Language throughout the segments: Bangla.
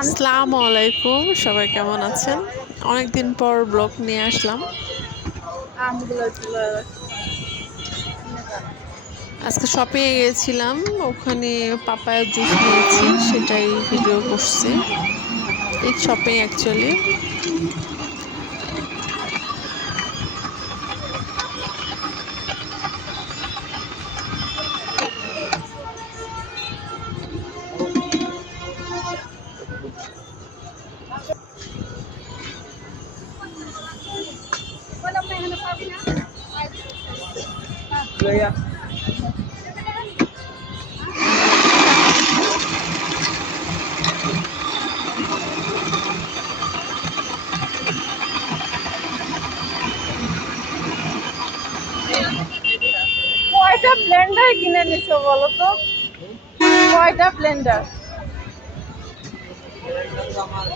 আসসালামু আলাইকুম সবাই কেমন আছেন? অনেকদিন পর ব্লগ নিয়ে আসলাম। আজকে শপিং এ গিয়েছিলাম, ওখানে পাপায়ের জুস নিয়েছি, সেটাই ভিডিও করছি। এই শপিং অ্যাকচুয়ালি কয়টা ব্লেন্ডার কিনে নিছো বলো তো? কয়টা ব্লেন্ডার সামনে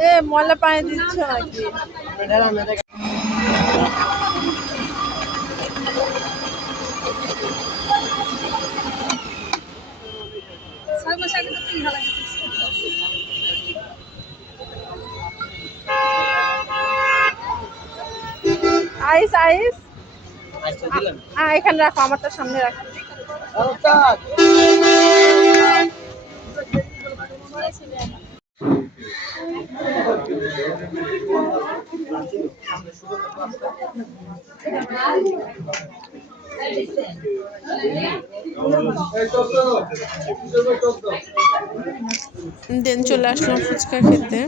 এ ময়লা পানি দিচ্ছ নাকি? ছয় মাস আগে তো আইস আইস হ্যাঁ এখানে রাখো আমারটা সামনে রাখো। দেন চলে আসলাম ফুচকা খেতে।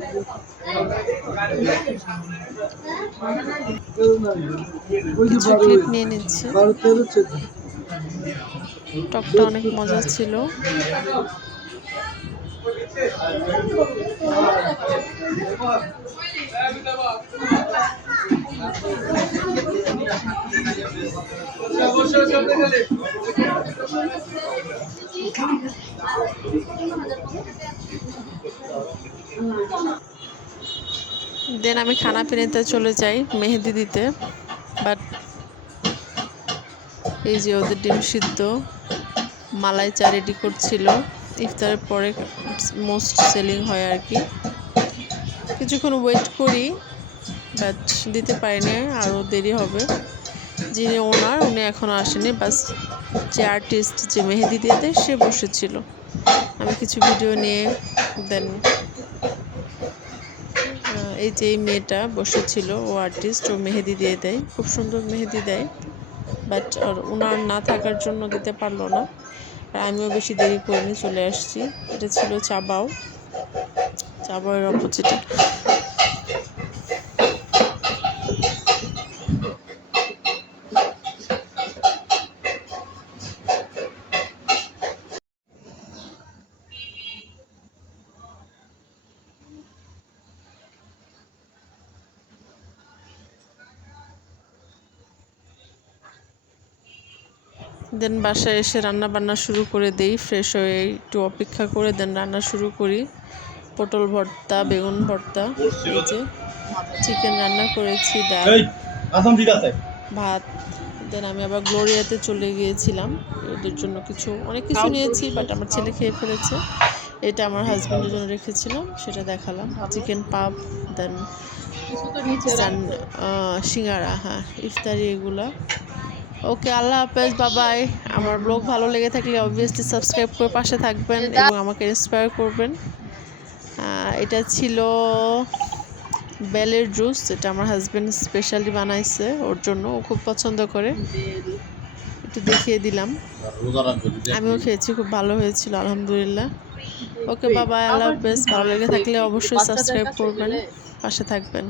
চকলেট নিয়ে নিচ্ছি। টকটা অনেক মজা ছিল। দেন আমি খানা পিনিতে চলে যাই মেহেদি দিতে বাট এই যে ওদের ডিম সিদ্ধ মালাই চা রেডি করছিল। ইফতারের পরে মোস্ট সেলিং হয় আর কি। কিছুক্ষণ ওয়েট করি বাট দিতে পারিনি আরও দেরি হবে। যিনি ওনার, উনি এখনও আসেনি বাস যে আর্টিস্ট যে মেহেদি দিয়ে দেয় সে বসেছিল। আমি কিছু ভিডিও নিয়ে দেন এই যে এই মেয়েটা বসেছিল, ও আর্টিস্ট ও মেহেদি দিয়ে দেয়। খুব সুন্দর মেহেদি দেয় বাট আর ওনার না থাকার জন্য দিতে পারল না। আর আমিও বেশি দেরি করিনি চলে আসছি। এটা ছিল চাবাও। চাবাওয়ের অপোজিটে। দেন বাসায় এসে রান্না বান্না শুরু করে দেই ফ্রেশ হয়ে একটু অপেক্ষা করে দেন রান্না শুরু করি। পটল ভর্তা বেগুন ভর্তা এই যে চিকেন রান্না করেছি ডাল ভাত দেন আমি আবার গ্লোরিয়াতে চলে গিয়েছিলাম। ওদের জন্য কিছু অনেক কিছু নিয়েছি বাট আমার ছেলে খেয়ে ফেলেছে। এটা আমার হাজব্যান্ডের জন্য রেখেছিলাম সেটা দেখালাম। চিকেন পাপ দেন সিঙ্গারা হ্যাঁ ইফতারি এগুলা। ওকে, আল্লাহ হাফেজ, বাবাই। আমার ব্লগ ভালো লেগে থাকলে অবভিয়াসলি সাবস্ক্রাইব করে পাশে থাকবেন এবং আমাকে ইন্সপায়ার করবেন। এটা ছিল বেলের জুস যেটা আমার হাজব্যান্ড স্পেশালি বানাইছে, ওর জন্য। ও খুব পছন্দ করে। একটু দেখিয়ে দিলাম। আমিও খেয়েছি, খুব ভালো হয়েছিল, আলহামদুলিল্লাহ। ওকে বাবা আল্লাহ হাফেজ। ভালো লেগে থাকলে অবশ্যই সাবস্ক্রাইব করবেন, পাশে থাকবেন।